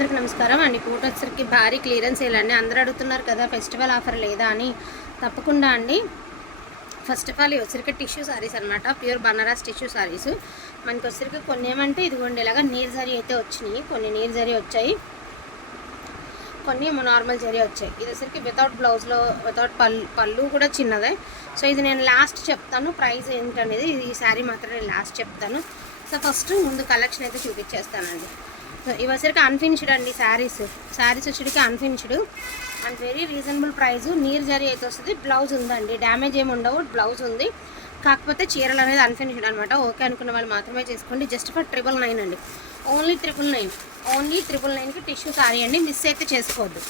అందరికి నమస్కారం అండి. పూట వచ్చరికి భారీ క్లియరెన్స్ సేల్ అండి. అందరూ అడుగుతున్నారు కదా ఫెస్టివల్ ఆఫర్ లేదా అని. తప్పకుండా అండి. ఫస్ట్ ఆఫ్ ఆల్ ఇవి వచ్చరికి టిష్యూ శారీస్ అనమాట ప్యూర్ బనారస్ టిష్యూ శారీస్ మనకి వచ్చరికి కొన్ని ఏమంటే ఇదిగోండి ఇలాగా నీరు జరీ అయితే వచ్చినాయి. కొన్ని నీరు జరీ వచ్చాయి. కొన్ని నార్మల్ జరీ వచ్చాయి. ఇది వచ్చరికి వితౌట్ బ్లౌజ్లో వితౌట్ పళ్ళు పళ్ళు కూడా చిన్నదే. సో ఇది నేను లాస్ట్ చెప్తాను. ప్రైస్ ఏంటనేది ఈ శారీ మాత్రం నేను లాస్ట్ చెప్తాను. సో ఫస్ట్ ముందు కలెక్షన్ అయితే చూపించేస్తానండి. సో ఇవి వచ్చరికి అన్ఫినిష్డ్ అండి saris saris వచ్చేటికి unfinished and very reasonable price నీరు జరీ అయితే వస్తుంది. బ్లౌజ్ ఉందండి. డ్యామేజ్ ఏమి ఉండవు. బ్లౌజ్ ఉంది. కాకపోతే చీరలు అనేది అన్ఫినిష్డ్ అనమాట ఓకే అనుకున్న వాళ్ళు మాత్రమే చేసుకోండి. జస్ట్ ఫర్ ట్రిపుల్ నైన్ అండి. Only triple nine only triple నైన్కి టిష్యూ సారీ అండి. మిస్ అయితే చేసుకోవద్దు.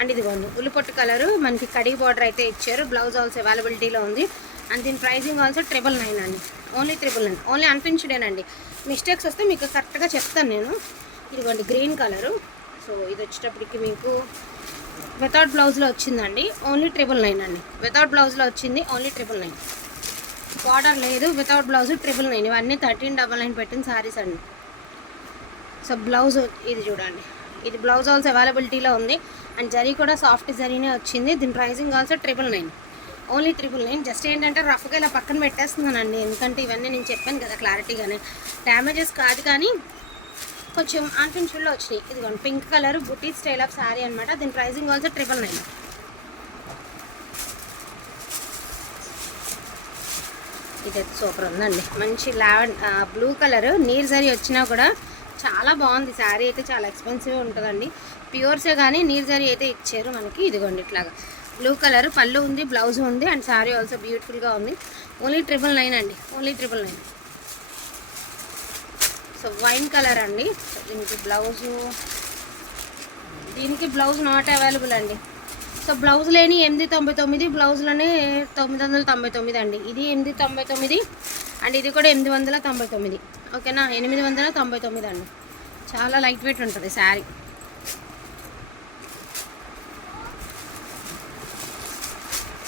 అండ్ ఇదిగోండి. ఉల్లిపొట్టు కలరు మనకి కడిగి బార్డర్ అయితే ఇచ్చారు. బ్లౌజ్ ఆల్సో అవైలబిలిటీలో ఉంది. అండ్ దీని ప్రైసింగ్ ఆల్సో ట్రిపుల్ నైన్ అండి. ఓన్లీ ట్రిపుల్ నైన్ ఓన్లీ అన్ఫినిష్డేనండి మిస్టేక్స్ వస్తే మీకు కరెక్ట్గా చెప్తాను నేను. ఇదిగోండి గ్రీన్ కలరు. సో ఇది వచ్చేటప్పటికి మీకు వితౌట్ బ్లౌజ్లో వచ్చిందండి ఓన్లీ ట్రిపుల్ నైన్ అండి. వితౌట్ బ్లౌజ్లో వచ్చింది ఓన్లీ ట్రిపుల్ నైన్. బార్డర్ లేదు వితౌట్ బ్లౌజ్ ట్రిపుల్ నైన్. ఇవన్నీ థర్టీన్ డబల్ నైన్ పెట్టిన శారీస్ అండి. సో బ్లౌజ్ ఇది చూడండి. ఇది బ్లౌజ్ ఆల్సో అవైలబిలిటీలో ఉంది. అండ్ జరీ కూడా సాఫ్ట్ జరీనే వచ్చింది. దీని pricing also triple nine. Only triple nine. Just ఏంటంటే రఫ్గా ఇలా పక్కన పెట్టేస్తున్నానండి. ఎందుకంటే ఇవన్నీ నేను చెప్పాను కదా క్లారిటీగానే. డ్యామేజెస్ కాదు కానీ కొంచెం అన్ఫినిష్డ్లో వచ్చినాయి. ఇదిగోండి pink colour buti style of sari అనమాట దీని ప్రైసింగ్ ఆల్సో ట్రిపుల్ నైన్ ఇది సూపర్ ఉందండి. మంచి లావెండ్ బ్లూ కలర్ నీరు జరీ వచ్చినా కూడా చాలా బాగుంది. శారీ అయితే చాలా ఎక్స్పెన్సివ్ ఉంటుందండి. ప్యూర్సే కానీ నీరు జరీ అయితే ఇచ్చారు మనకి. ఇదిగోండి ఇట్లాగా. బ్లూ కలర్ పళ్ళు ఉంది బ్లౌజ్ ఉంది అండ్ శారీ ఆల్సో బ్యూటిఫుల్గా ఉంది. ఓన్లీ ట్రిపుల్ నైన్ అండి. Only triple nine so wine colour అండి. సో దీనికి బ్లౌజు దీనికి బ్లౌజ్ నాట్ అవైలబుల్ అండి. సో బ్లౌజ్ లేని ఎనిమిది తొంభై తొమ్మిది బ్లౌజ్లోనే తొమ్మిది వందల తొంభై తొమ్మిది అండి. ఇది ఎనిమిది తొంభై తొమ్మిది అండ్ ఇది కూడా ఎనిమిది వందల తొంభై తొమ్మిది. ఓకేనా? ఎనిమిది వందల తొంభై తొమ్మిది అండి. చాలా లైట్ వెయిట్ ఉంటుంది శారీ.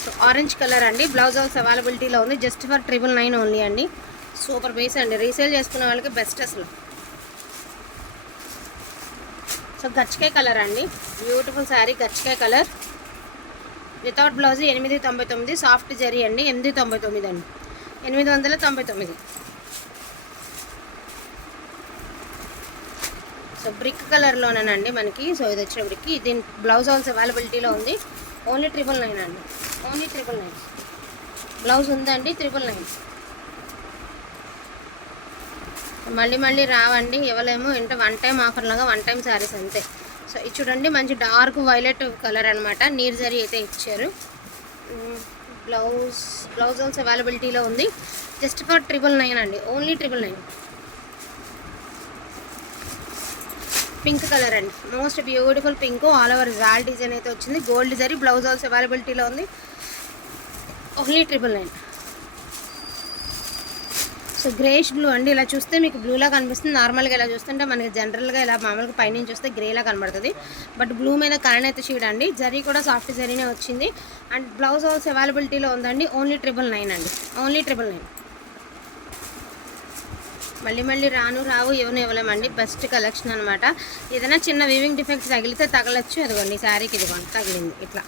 సో ఆరెంజ్ కలర్ అండి. బ్లౌజ్ హౌస్ అవైలబిలిటీలో ఉంది. Just for triple nine only అండి. సూపర్ బేస్ అండి. రీసేల్ చేసుకునే వాళ్ళకి బెస్ట్ అసలు. సో గచ్చికాయ కలర్ అండి. బ్యూటిఫుల్ శారీ గచ్చికాయ కలర్. వితౌట్ బ్లౌజ్ ఎనిమిది తొంభై తొమ్మిది సాఫ్ట్ జరీ అండి. ఎనిమిది తొంభై తొమ్మిది అండి. ఎనిమిది వందల తొంభై తొమ్మిది. సో బ్రిక్ కలర్లోనేనండి మనకి. సో ఇది వచ్చేప్పటికి దీని బ్లౌజ్ ఆల్స్ అవైలబిలిటీలో ఉంది. ఓన్లీ ట్రిపుల్ నైన్ అండి. ఓన్లీ ట్రిపుల్ నైన్ బ్లౌజ్ ఉందండి ట్రిపుల్ నైన్ మళ్ళీ మళ్ళీ రావండి. ఇవ్వలేము. అంటే వన్ టైం ఆఫర్ లాగా వన్ టైం శారీస్ అంతే. సో ఇది చూడండి మంచి డార్క్ వైలెట్ కలర్ అనమాట నీర్ జరీ అయితే ఇచ్చారు. బ్లౌజ్ బ్లౌజ్ ఆల్స్ అవైలబిలిటీలో ఉంది. జస్ట్ ఫర్ ట్రిపుల్ నైన్ అండి. Only triple nine pink colour అండి. Most beautiful pink all over జాల్ డిజైన్ అయితే వచ్చింది. గోల్డ్ జరీ బ్లౌజ్ ఆల్స్ అవైలబిలిటీలో ఉంది. Only triple nine so greyish blue అండి. ఇలా చూస్తే మీకు బ్లూలా కనిపిస్తుంది. నార్మల్గా ఇలా చూస్తుంటే మనకి జనరల్గా ఇలా మామూలుగా పైనుంచి చూస్తే గ్రేలా కనబడుతుంది. బట్ బ్లూ మీద కరెంట్ షీడ్ అండి జరీ కూడా సాఫ్ట్ జరీనే వచ్చింది. అండ్ బ్లౌజ్ హౌస్ అవైలబిలిటీలో ఉందండి. ఓన్లీ ట్రిపుల్ నైన్ అండి. ఓన్లీ ట్రిపుల్ నైన్ మళ్ళీ మళ్ళీ రాను రావు ఇవ్వను ఇవ్వలేమండి. బెస్ట్ కలెక్షన్ అనమాట ఏదైనా చిన్న వీవింగ్ డిఫెక్ట్స్ తగిలితే తగలచ్చు. అదిగోండి ఈ శారీకి ఇదిగోండి తగిలింది. ఇట్లా.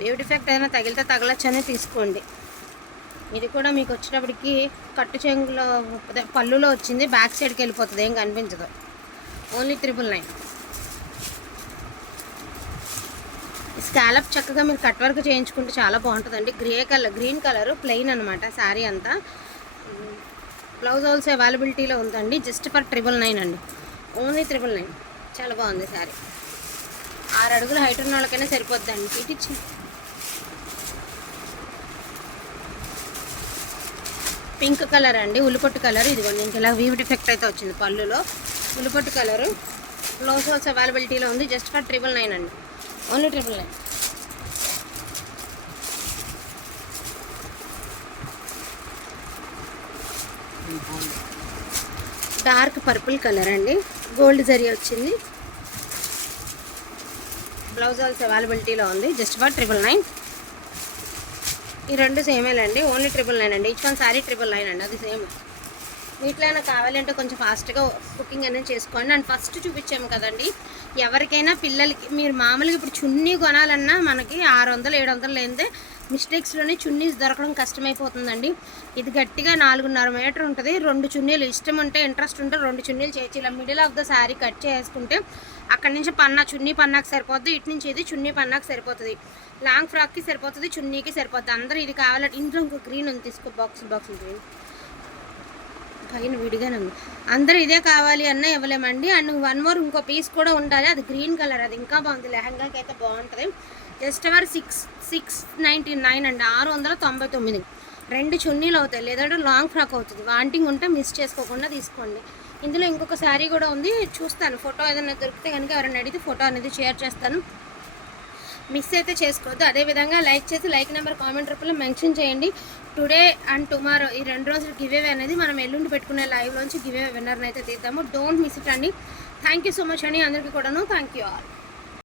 వీవ్ డిఫెక్ట్ ఏదైనా తగిలితే తగలచ్చు అని తీసుకోండి. ఇది కూడా మీకు వచ్చేటప్పటికి కట్టు చెంగులో పళ్ళులో వచ్చింది బ్యాక్ సైడ్కి వెళ్ళిపోతుంది ఏం కనిపించదు. ఓన్లీ త్రిపుల్ నైన్ స్కాలప్ చక్కగా మీరు కట్ వర్క్ చేయించుకుంటే చాలా బాగుంటుందండి. Grey colour green colour plain అనమాట శారీ అంతా. బ్లౌజ్ ఆల్సో అవైలబిలిటీలో ఉందండి. జస్ట్ ఫర్ ట్రిపుల్ నైన్ అండి. ఓన్లీ ట్రిపుల్ నైన్ చాలా బాగుంది శారీ. ఆరు అడుగుల హైట్ ఉన్న వాళ్ళకైనా సరిపోద్దండి. ఇటు పింక్ కలర్ అండి ఉల్లిపొట్టు కలర్. ఇదిగోండి ఇంక ఇలా వీవ్ డిఫెక్ట్ అయితే వచ్చింది పళ్ళులో. ఉల్లిపొట్టు కలరు. బ్లౌజ్ హోల్స్ అవైలబిలిటీలో ఉంది జస్ట్ ఫర్ ట్రిపుల్ నైన్ అండి. Only triple nine dark purple colour అండి గోల్డ్ జరీ వచ్చింది. బ్లౌజ్ హోల్స్ అవైలబిలిటీలో ఉంది జస్ట్ ఫర్ ట్రిపుల్ నైన్ ఈ రెండు సేమేలండి ఓన్లీ ట్రిపుల్ నైన్ అండి. Each one sari triple nine అండి. అది సేమ్ వీటిలో అయినా కావాలంటే కొంచెం ఫాస్ట్గా కుకింగ్ అనేది చేసుకోండి. అండ్ ఫస్ట్ చూపించాము కదండి. ఎవరికైనా పిల్లలకి మీరు మామూలుగా ఇప్పుడు చున్నీ కొనాలన్నా మనకి ఆరు వందలు ఏడు వందలు లేనిదే మిస్టేక్స్లోనే చున్నీస్ దొరకడం కష్టమైపోతుందండి. ఇది గట్టిగా నాలుగున్నర మీటర్ ఉంటుంది. రెండు చున్నీలు ఇష్టం ఉంటే ఇంట్రెస్ట్ ఉంటే రెండు చున్నీలు చేయొచ్చు ఇలా middle of the sari cut చేసుకుంటే అక్కడి నుంచి పన్నా చున్నీ పన్నాకి సరిపోద్ది. ఇటు నుంచి ఇది చున్నీ పన్నాకి సరిపోతుంది. లాంగ్ ఫ్రాక్కి సరిపోతుంది చున్నీకి సరిపోతుంది అందరూ ఇది కావాలంటే ఇంట్లో ఇంకో గ్రీన్ ఉంది. తీసుకో బాక్స్ బాక్స్ గ్రీన్ పైన విడిగానే ఉంది. అందరూ ఇదే కావాలి అన్న ఇవ్వలేమండి. అండ్ వన్ మోర్ ఇంకో పీస్ కూడా ఉండాలి. అది గ్రీన్ కలర్ అది ఇంకా బాగుంది. లెహంగాకి అయితే బాగుంటుంది. Just our six six ninety nine అండి. ఆరు వందల తొంభై తొమ్మిది. రెండు చున్నీలు అవుతాయి. లేదంటే లాంగ్ ఫ్రాక్ అవుతుంది. వాంటింగ్ ఉంటే మిస్ చేసుకోకుండా తీసుకోండి. ఇందులో ఇంకొక శారీ కూడా ఉంది. చూస్తాను. ఫోటో ఏదైనా దొరికితే కనుక ఎవరైనా అడిగితే ఫోటో అనేది షేర్ చేస్తాను. మిస్ అయితే చేసుకోవద్దు. అదేవిధంగా లైక్ చేసి లైక్ నెంబర్ కామెంట్ రూపంలో మెన్షన్ చేయండి. టుడే అండ్ టుమారో ఈ రెండు రోజులు గివేవే అనేది మనం ఎల్లుండి పెట్టుకునే లైవ్లోంచి గివేవే విన్నర్ని అయితే తీద్దాము. డోంట్ మిస్ ఇట్ అండి. థ్యాంక్ యూ సో మచ్ అండి అందరికీ కూడాను. Thank you all